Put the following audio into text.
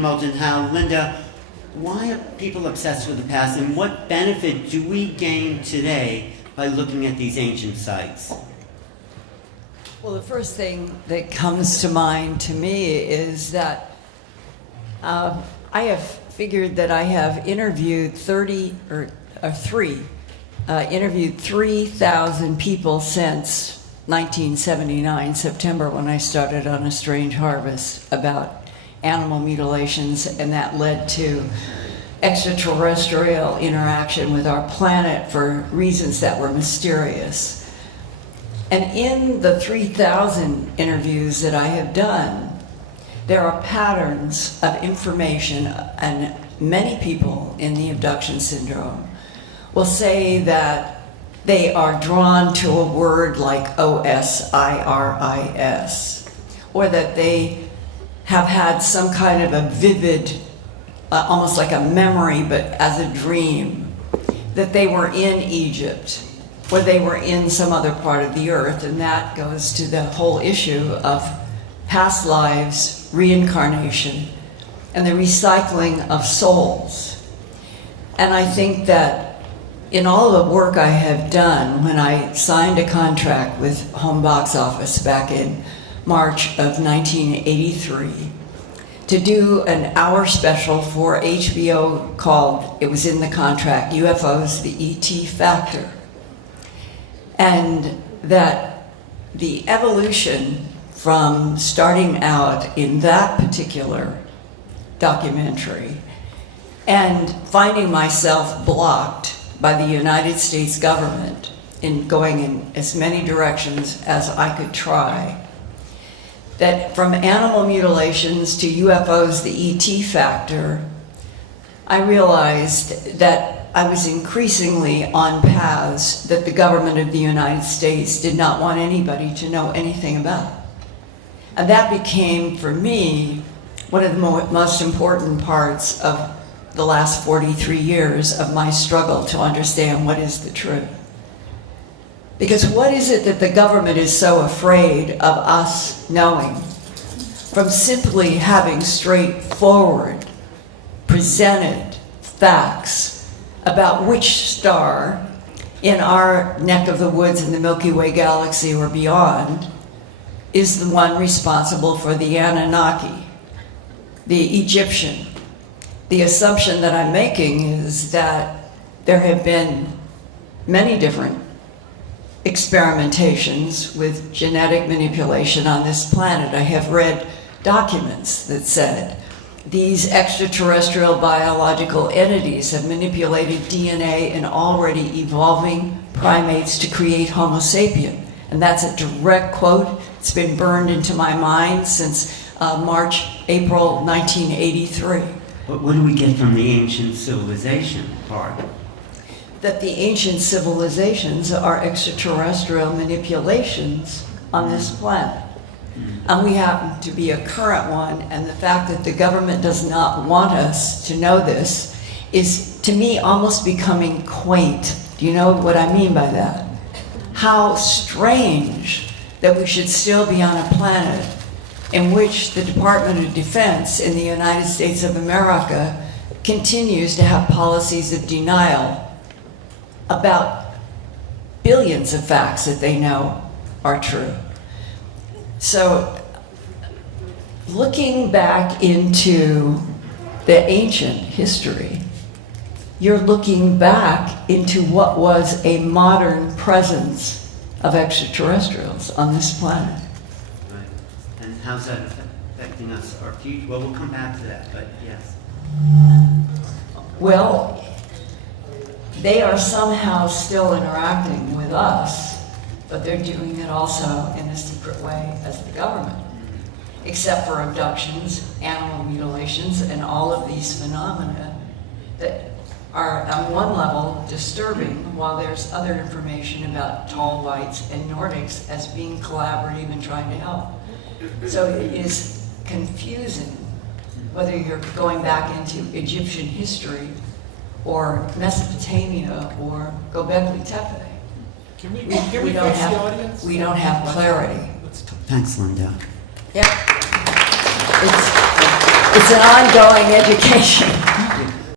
Moulton Howe. Linda, why are people obsessed with the past, and what benefit do we gain today by looking at these ancient sites? Well, the first thing that comes to mind to me is that I have figured that I have interviewed 3,000 people since 1979, September, when I started on A Strange Harvest about animal mutilations, and that led to extraterrestrial interaction with our planet for reasons that were mysterious. And in the 3,000 interviews that I have done, there are patterns of information, and many people in the abduction syndrome will say that they are drawn to a word like OSIRIS, or that they have had some kind of a vivid, almost like a memory, but as a dream, that they were in Egypt, or they were in some other part of the earth, and that goes to the whole issue of past lives, reincarnation, and the recycling of souls. And I think that in all the work I have done, when I signed a contract with Home Box Office back in March of 1983 to do an hour special for HBO called, it was in the contract, UFOs, the ET Factor. And that the evolution from starting out in that particular documentary and finding myself blocked by the United States government in going in as many directions as I could try, that from animal mutilations to UFOs, the ET Factor, I realized that I was increasingly on paths that the government of the United States did not want anybody to know anything about. And that became, for me, one of the most important parts of the last 43 years of my struggle to understand what is the truth. Because what is it that the government is so afraid of us knowing? From simply having straightforward, presented facts about which star in our neck of the woods in the Milky Way galaxy or beyond is the one responsible for the Anunnaki, the Egyptian. The assumption that I'm making is that there have been many different experimentations with genetic manipulation on this planet. I have read documents that said these extraterrestrial biological entities have manipulated DNA in already evolving primates to create Homo sapien. And that's a direct quote. It's been burned into my mind since April 1983. What do we get from the ancient civilization part? That the ancient civilizations are extraterrestrial manipulations on this planet. And we happen to be a current one, and the fact that the government does not want us to know this is, to me, almost becoming quaint. Do you know what I mean by that? How strange that we should still be on a planet in which the Department of Defense in the United States of America continues to have policies of denial about billions of facts that they know are true. So, looking back into the ancient history, you're looking back into what was a modern presence of extraterrestrials on this planet. Right. And how's that affecting us, our future? Well, we'll come back to that, but yes. Well, they are somehow still interacting with us, but they're doing it also in a secret way as the government, except for abductions, animal mutilations, and all of these phenomena that are on one level disturbing, while there's other information about tall whites and Nordics as being collaborative and trying to help. So it is confusing whether you're going back into Egyptian history or Mesopotamia or Göbekli Tepe. Can we face the audience? We don't have clarity. Thanks, Linda. Yeah. It's It's an ongoing education.